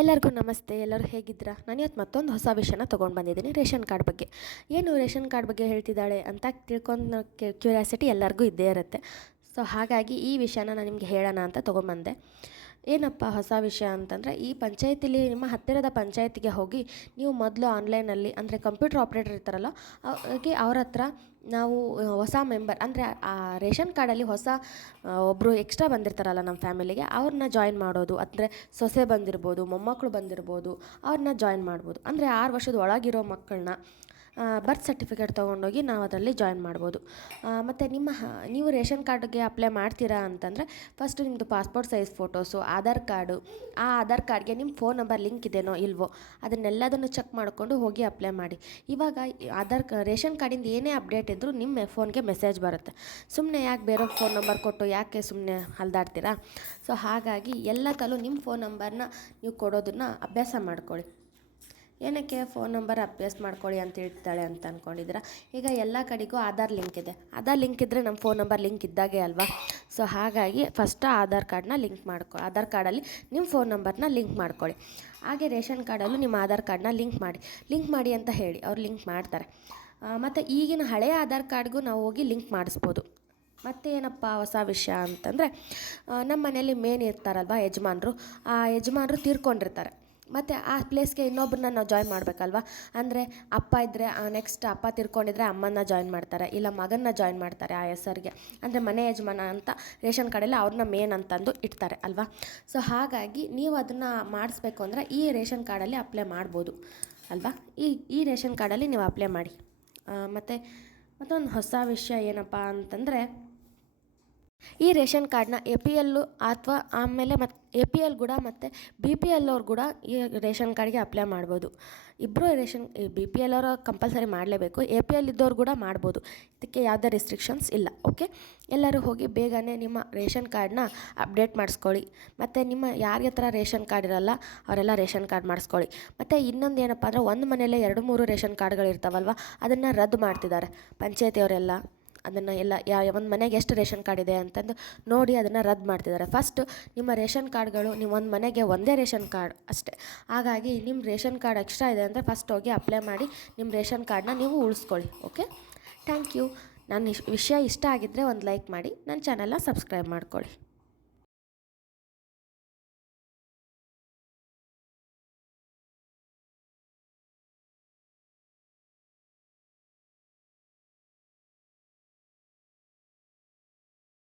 ಎಲ್ಲರಿಗೂ ನಮಸ್ತೆ. ಎಲ್ಲರೂ ಹೇಗಿದ್ದೀರಾ? ನಾನು ಇವತ್ತು ಮತ್ತೊಂದು ಹೊಸ ವಿಷಯನ ತೊಗೊಂಡು ಬಂದಿದ್ದೀನಿ, ರೇಷನ್ ಕಾರ್ಡ್ ಬಗ್ಗೆ. ಏನು ರೇಷನ್ ಕಾರ್ಡ್ ಬಗ್ಗೆ ಹೇಳ್ತಿದ್ದಾಳೆ ಅಂತ ತಿಳ್ಕೊಂಡು ಕ್ಯೂರಿಯಾಸಿಟಿ ಎಲ್ಲರಿಗೂ ಇದ್ದೇ ಇರುತ್ತೆ. ಸೊ ಹಾಗಾಗಿ ಈ ವಿಷಯನ ನಾನು ನಿಮಗೆ ಹೇಳೋಣ ಅಂತ ತೊಗೊಂಬಂದೆ. ಏನಪ್ಪ ಹೊಸ ವಿಷಯ ಅಂತಂದರೆ, ಈ ಪಂಚಾಯತಿಲಿ ನಿಮ್ಮ ಹತ್ತಿರದ ಪಂಚಾಯತಿಗೆ ಹೋಗಿ ನೀವು ಮೊದಲು ಆನ್ಲೈನಲ್ಲಿ, ಅಂದರೆ ಕಂಪ್ಯೂಟರ್ ಆಪ್ರೇಟರ್ ಇರ್ತಾರಲ್ಲ ಹಾಗೆ ಅವ್ರ ಹತ್ರ ನಾವು ಹೊಸ ಮೆಂಬರ್, ಅಂದರೆ ಆ ರೇಷನ್ ಕಾರ್ಡಲ್ಲಿ ಹೊಸ ಒಬ್ಬರು ಎಕ್ಸ್ಟ್ರಾ ಬಂದಿರ್ತಾರಲ್ಲ ನಮ್ಮ ಫ್ಯಾಮಿಲಿಗೆ, ಅವ್ರನ್ನ ಜಾಯಿನ್ ಮಾಡೋದು. ಅಂದರೆ ಸೊಸೆ ಬಂದಿರ್ಬೋದು, ಮೊಮ್ಮಕ್ಕಳು ಬಂದಿರ್ಬೋದು, ಅವ್ರನ್ನ ಜಾಯಿನ್ ಮಾಡ್ಬೋದು. ಅಂದರೆ 6 ವರ್ಷದ ಒಳಗಿರೋ ಮಕ್ಕಳನ್ನ ಬರ್ತ್ ಸರ್ಟಿಫಿಕೇಟ್ ತೊಗೊಂಡೋಗಿ ನಾವು ಅದರಲ್ಲಿ ಜಾಯಿನ್ ಮಾಡ್ಬೋದು. ಮತ್ತು ನೀವು ರೇಷನ್ ಕಾರ್ಡ್ಗೆ ಅಪ್ಲೈ ಮಾಡ್ತೀರಾ ಅಂತಂದರೆ ಫಸ್ಟು ನಿಮ್ಮದು passport size photos, Aadhaar card, ಆ ಆಧಾರ್ ಕಾರ್ಡ್ಗೆ ನಿಮ್ಮ ಫೋನ್ ನಂಬರ್ ಲಿಂಕ್ ಇದೆಯೋ ಇಲ್ವೋ ಅದನ್ನೆಲ್ಲದನ್ನು ಚೆಕ್ ಮಾಡಿಕೊಂಡು ಹೋಗಿ ಅಪ್ಲೈ ಮಾಡಿ. ಇವಾಗ ರೇಷನ್ ಕಾರ್ಡಿಂದ ಏನೇ ಅಪ್ಡೇಟ್ ಇದ್ದರೂ ನಿಮ್ಮ ಫೋನ್ಗೆ ಮೆಸೇಜ್ ಬರುತ್ತೆ. ಸುಮ್ಮನೆ ಯಾಕೆ ಬೇರೆ ಫೋನ್ ನಂಬರ್ ಕೊಟ್ಟು ಯಾಕೆ ಸುಮ್ಮನೆ ಹಲ್ದಾಡ್ತೀರಾ? ಸೊ ಹಾಗಾಗಿ ಎಲ್ಲ ತಲೂ ನಿಮ್ಮ ಫೋನ್ ನಂಬರ್ನ ನೀವು ಕೊಡೋದನ್ನು ಅಭ್ಯಾಸ ಮಾಡ್ಕೊಳ್ಳಿ. ಏನಕ್ಕೆ ಫೋನ್ ನಂಬರ್ ಅಭ್ಯಾಸ ಮಾಡ್ಕೊಳ್ಳಿ ಅಂತ ಹೇಳ್ತಾಳೆ ಅಂತ ಅಂದ್ಕೊಂಡಿದ್ದೀರಾ? ಈಗ ಎಲ್ಲ ಕಡೆಗೂ ಆಧಾರ್ ಲಿಂಕ್ ಇದೆ. ಆಧಾರ್ ಲಿಂಕ್ ಇದ್ದರೆ ನಮ್ಮ ಫೋನ್ ನಂಬರ್ ಲಿಂಕ್ ಇದ್ದಾಗೆ ಅಲ್ವಾ? ಸೊ ಹಾಗಾಗಿ ಫಸ್ಟ್ ಆಧಾರ್ ಕಾರ್ಡನ್ನ ಲಿಂಕ್ ಮಾಡ್ಕೊಳ್ಳಿ. ಆಧಾರ್ ಕಾರ್ಡಲ್ಲಿ ನಿಮ್ಮ ಫೋನ್ ನಂಬರ್ನ ಲಿಂಕ್ ಮಾಡ್ಕೊಳ್ಳಿ. ಹಾಗೆ ರೇಷನ್ ಕಾರ್ಡಲ್ಲೂ ನಿಮ್ಮ ಆಧಾರ್ ಕಾರ್ಡನ್ನ ಲಿಂಕ್ ಮಾಡಿ ಅಂತ ಹೇಳಿ ಅವ್ರು ಲಿಂಕ್ ಮಾಡ್ತಾರೆ. ಮತ್ತು ಈಗಿನ ಹಳೆಯ ಆಧಾರ್ ಕಾರ್ಡ್ಗೂ ನಾವು ಹೋಗಿ ಲಿಂಕ್ ಮಾಡಿಸ್ಬೋದು. ಮತ್ತು ಏನಪ್ಪ ಹೊಸ ವಿಷಯ ಅಂತಂದರೆ, ನಮ್ಮ ಮನೆಯಲ್ಲಿ ಮೇನ್ ಇರ್ತಾರಲ್ವ ಯಜಮಾನರು, ಆ ಯಜಮಾನರು ತೀರ್ಕೊಂಡಿರ್ತಾರೆ. ಮತ್ತು ಆ ಪ್ಲೇಸ್ಗೆ ಇನ್ನೊಬ್ಬರನ್ನ ನಾವು ಜಾಯಿನ್ ಮಾಡಬೇಕಲ್ವ. ಅಂದರೆ ಅಪ್ಪ ಇದ್ದರೆ ನೆಕ್ಸ್ಟ್ ಅಪ್ಪ ತಿರ್ಕೊಂಡಿದ್ರೆ ಅಮ್ಮನ್ನ ಜಾಯಿನ್ ಮಾಡ್ತಾರೆ, ಇಲ್ಲ ಮಗನ್ನ ಜಾಯಿನ್ ಮಾಡ್ತಾರೆ ಆ ಹೆಸರಿಗೆ. ಅಂದರೆ ಮನೆ ಯಜಮಾನ ಅಂತ ರೇಷನ್ ಕಾರ್ಡಲ್ಲಿ ಅವ್ರನ್ನ ಮೇನ್ ಅಂತಂದು ಇಡ್ತಾರೆ ಅಲ್ವಾ. ಸೊ ಹಾಗಾಗಿ ನೀವು ಅದನ್ನು ಮಾಡಿಸ್ಬೇಕು ಅಂದರೆ ಈ ರೇಷನ್ ಕಾರ್ಡಲ್ಲಿ ಅಪ್ಲೈ ಮಾಡ್ಬೋದು ಅಲ್ವಾ. ಈ ರೇಷನ್ ಕಾರ್ಡಲ್ಲಿ ನೀವು ಅಪ್ಲೈ ಮಾಡಿ. ಮತ್ತೊಂದು ಹೊಸ ವಿಷಯ ಏನಪ್ಪ ಅಂತಂದರೆ, ಈ ರೇಷನ್ ಕಾರ್ಡ್ನ APL ಅಥವಾ ಆಮೇಲೆ APL ಕೂಡ ಮತ್ತು BPL ಅವ್ರು ಕೂಡ ಈ ರೇಷನ್ ಕಾರ್ಡ್ಗೆ ಅಪ್ಲೈ ಮಾಡ್ಬೋದು. ಇಬ್ಬರು BPL ಅವರು ಕಂಪಲ್ಸರಿ ಮಾಡಲೇಬೇಕು, APL ಇದ್ದವ್ರು ಕೂಡ ಮಾಡ್ಬೋದು. ಇದಕ್ಕೆ ಯಾವುದೇ ರೆಸ್ಟ್ರಿಕ್ಷನ್ಸ್ ಇಲ್ಲ. ಓಕೆ, ಎಲ್ಲರೂ ಹೋಗಿ ಬೇಗನೆ ನಿಮ್ಮ ರೇಷನ್ ಕಾರ್ಡ್ನ ಅಪ್ಡೇಟ್ ಮಾಡಿಸ್ಕೊಳ್ಳಿ. ಮತ್ತು ನಿಮ್ಮ ಯಾರಿಗೆ ಹತ್ರ ರೇಷನ್ ಕಾರ್ಡ್ ಇರಲ್ಲ ಅವರೆಲ್ಲ ರೇಷನ್ ಕಾರ್ಡ್ ಮಾಡಿಸ್ಕೊಳ್ಳಿ. ಮತ್ತು ಇನ್ನೊಂದು ಏನಪ್ಪ ಅಂದರೆ, ಒಂದು ಮನೆಯಲ್ಲೇ 2-3 ರೇಷನ್ ಕಾರ್ಡ್ಗಳಿರ್ತಾವಲ್ವ, ಅದನ್ನು ರದ್ದು ಮಾಡ್ತಿದ್ದಾರೆ ಪಂಚಾಯತಿಯವರೆಲ್ಲ. ಅದನ್ನು ಒಂದು ಮನೆಗೆ ಎಷ್ಟು ರೇಷನ್ ಕಾರ್ಡ್ ಇದೆ ಅಂತಂದು ನೋಡಿ ಅದನ್ನು ರದ್ದು ಮಾಡ್ತಿದ್ದಾರೆ. ಫಸ್ಟ್ ನಿಮ್ಮ ರೇಷನ್ ಕಾರ್ಡ್ಗಳು, ನೀವು ಒಂದು ಮನೆಗೆ ಒಂದೇ ರೇಷನ್ ಕಾರ್ಡ್ ಅಷ್ಟೇ. ಹಾಗಾಗಿ ನಿಮ್ಮ ರೇಷನ್ ಕಾರ್ಡ್ ಎಕ್ಸ್ಟ್ರಾ ಇದೆ ಅಂದರೆ ಫಸ್ಟ್ ಹೋಗಿ ಅಪ್ಲೈ ಮಾಡಿ ನಿಮ್ಮ ರೇಷನ್ ಕಾರ್ಡನ್ನ ನೀವು ಉಳಿಸ್ಕೊಳ್ಳಿ. Okay, thank you. ನನ್ನ ವಿಷಯ ಇಷ್ಟ ಆಗಿದ್ದರೆ ಒಂದು ಲೈಕ್ ಮಾಡಿ, ನನ್ನ ಚಾನಲ್ನ ಸಬ್ಸ್ಕ್ರೈಬ್ ಮಾಡ್ಕೊಳ್ಳಿ.